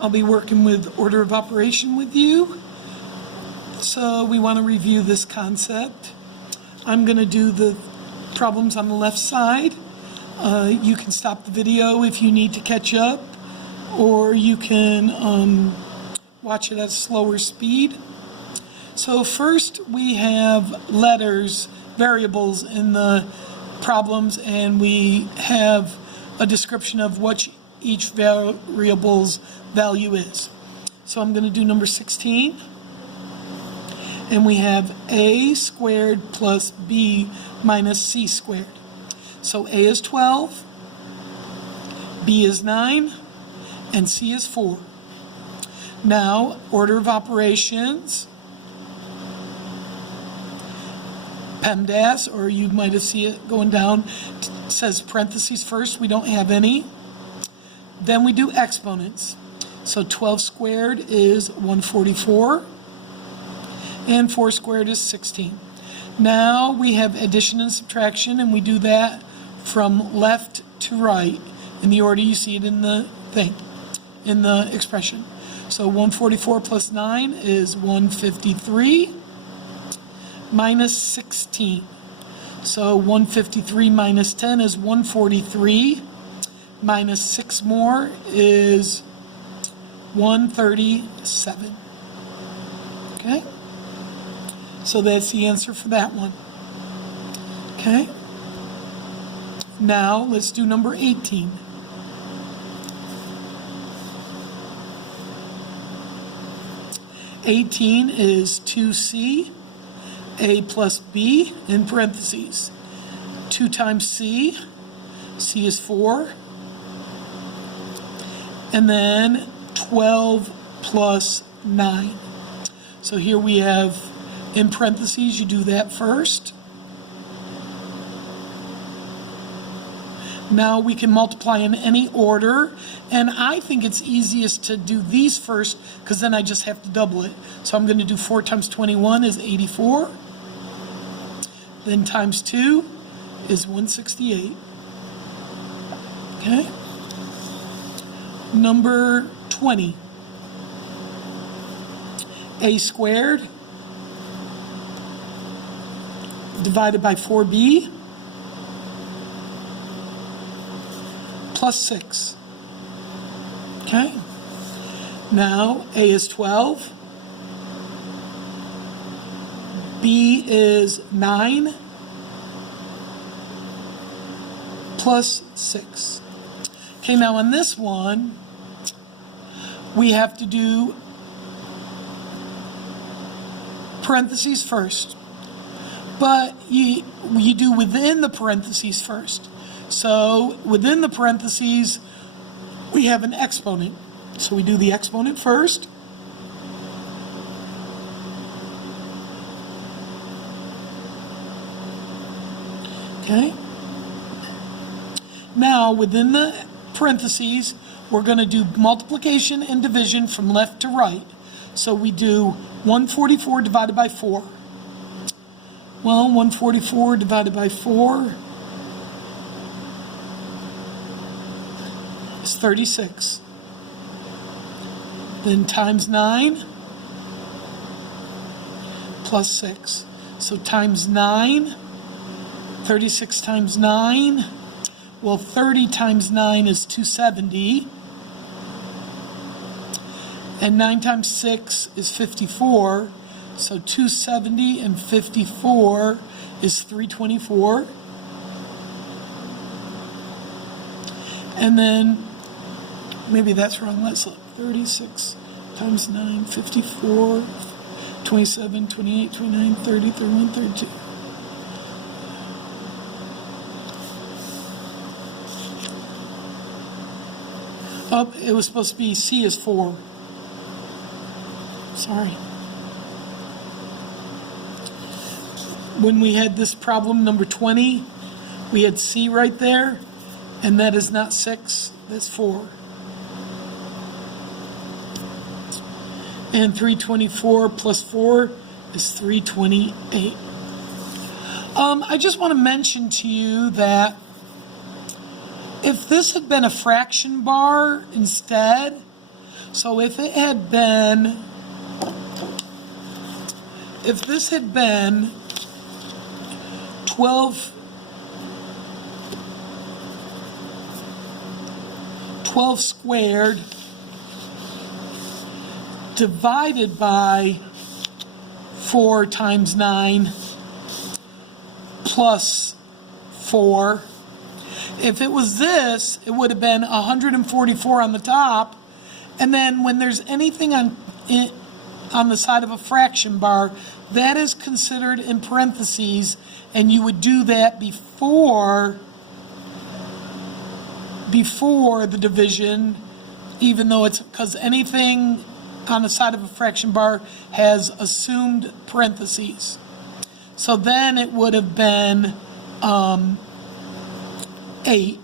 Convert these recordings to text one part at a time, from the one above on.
I'll be working with order of operation with you. So we want to review this concept. I'm going to do the problems on the left side. You can stop the video if you need to catch up, or you can watch it at a slower speed. So first we have letters, variables in the problems, and we have a description of what each variable's value is. So I'm going to do number 16. And we have a squared plus b minus c squared. So a is 12, b is 9, and c is 4. Now, order of operations, PEMDAS, or you might have seen it going down, says parentheses first, we don't have any. Then we do exponents. So 12 squared is 144. And 4 squared is 16. Now we have addition and subtraction, and we do that from left to right in the order you see it in the thing, in the expression. So 144 plus 9 is 153 minus 16. So 153 minus 10 is 143, minus 6 more is 137. Okay? So that's the answer for that one. Okay? Now let's do number 18. '18 is 2c, a plus b in parentheses. 2 times c, c is 4. And then 12 plus 9. So here we have, in parentheses, you do that first. Now we can multiply in any order, and I think it's easiest to do these first because then I just have to double it. So I'm going to do 4 times 21 is 84. Then times 2 is 168. Okay? Number 20. A squared divided by 4b plus 6. Okay? Now, a is 12. B is 9 plus 6. Okay, now on this one, we have to do parentheses first. But you do within the parentheses first. So within the parentheses, we have an exponent. So we do the exponent first. Okay. Now within the parentheses, we're going to do multiplication and division from left to right. So we do 144 divided by 4. Well, 144 divided by 4 is 36. Then times 9 plus 6. So times 9, 36 times 9. Well, 30 times 9 is 270. And 9 times 6 is 54. So 270 and 54 is 324. And then, maybe that's wrong, let's look. 36 times 9, 54, 27, 28, 29, 30, 31, 32. Oh, it was supposed to be C is 4. Sorry. When we had this problem, number 20, we had C right there, and that is not 6, that's 4. And 324 plus 4 is 328. I just want to mention to you that if this had been a fraction bar instead, So if this had been 12 squared divided by 4 times 9 plus 4. If it was this, it would have been 144 on the top, and then when there's anything on the side of a fraction bar, that is considered in parentheses, and you would do that before the division, even though it's because anything on the side of a fraction bar has assumed parentheses. So then it would have been 8.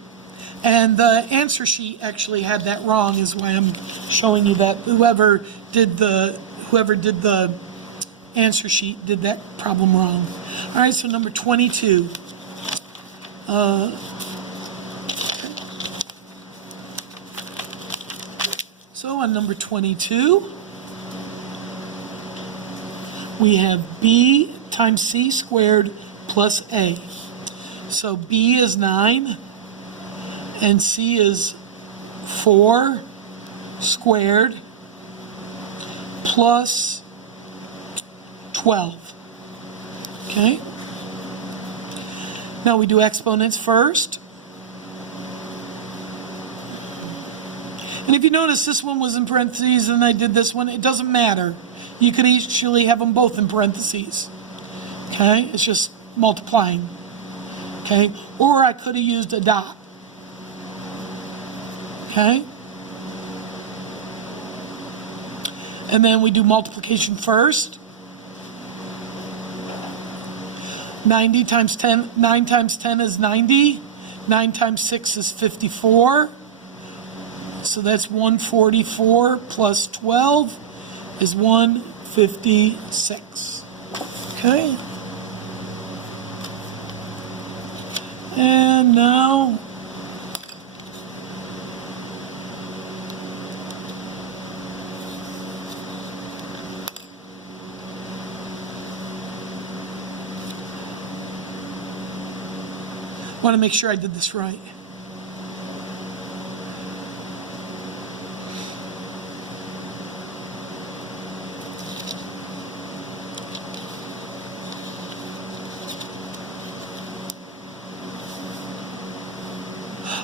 And the answer sheet actually had that wrong, is why I'm showing you that. Whoever did the answer sheet did that problem wrong. All right, so number 22. So on number 22, we have b times c squared plus a. So b is 9, and c is 4 squared plus 12. Okay? Now we do exponents first. And if you notice, this one was in parentheses and I did this one, it doesn't matter. You could actually have them both in parentheses. Okay? It's just multiplying. Okay? Or I could have used a dot. Okay? And then we do multiplication first. 90 times 10, 9 times 10 is 90. 9 times 6 is 54. So that's 144 plus 12 is 156. Okay? And now I want to make sure I did this right.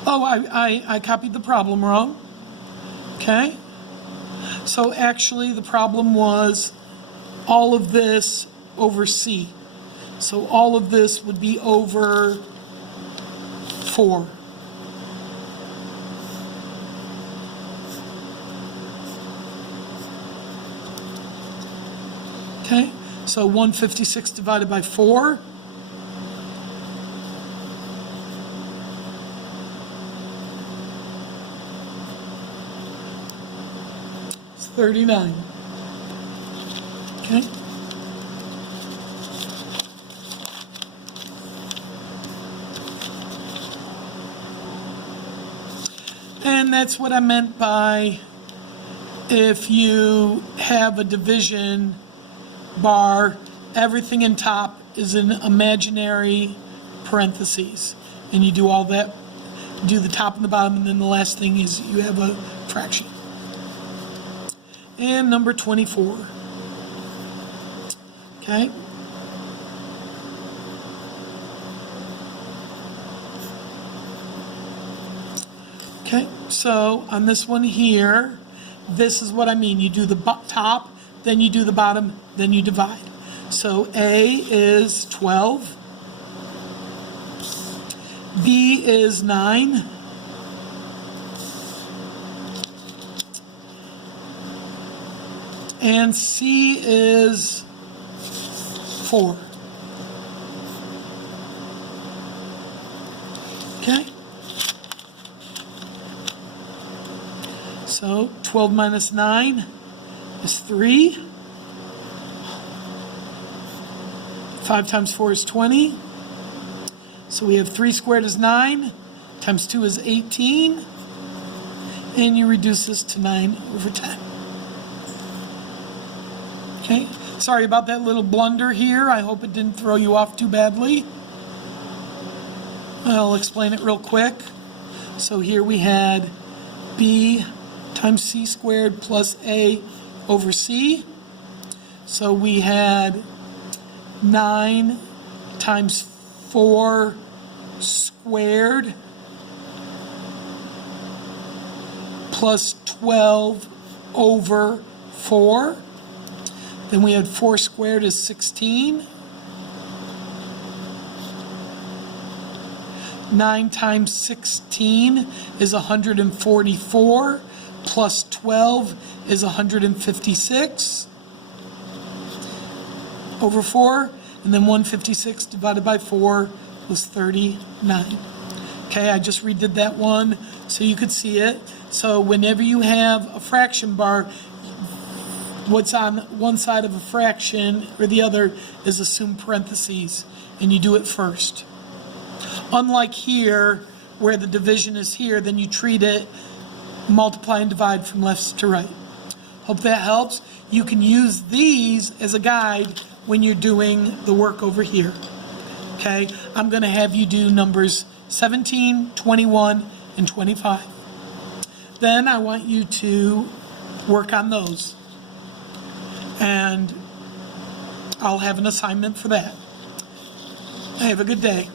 Oh, I copied the problem wrong. Okay? So actually the problem was all of this over C. So all of this would be over 4. Okay? So 156 divided by 4. It's 39. Okay? And that's what I meant by if you have a division bar, everything in top is in imaginary parentheses. And you do all that, do the top and the bottom, and then the last thing is you have a fraction. And number 24. Okay? Okay, so on this one here, this is what I mean. You do the top, then you do the bottom, then you divide. So A is 12. B is 9. And C is 4. Okay? So 12 minus 9 is 3. 5 times 4 is 20. So we have 3 squared is 9, times 2 is 18. and you reduce this to 9/10. Okay, sorry about that little blunder here. I hope it didn't throw you off too badly. I'll explain it real quick. So here we had b times c squared plus a over c. So we had 9 times 4 squared plus 12 over 4. Then we had 4 squared is 16. 9 times 16 is 144, plus 12 is 156 over 4, and then 156 divided by 4 was 39. Okay, I just redid that one so you could see it. So whenever you have a fraction bar, what's on one side of a fraction or the other is assume parentheses, and you do it first. Unlike here, where the division is here, then you treat it multiply and divide from left to right. Hope that helps. You can use these as a guide when you're doing the work over here. Okay, I'm going to have you do numbers 17, 21, and 25. Then I want you to work on those. And I'll have an assignment for that. Have a good day.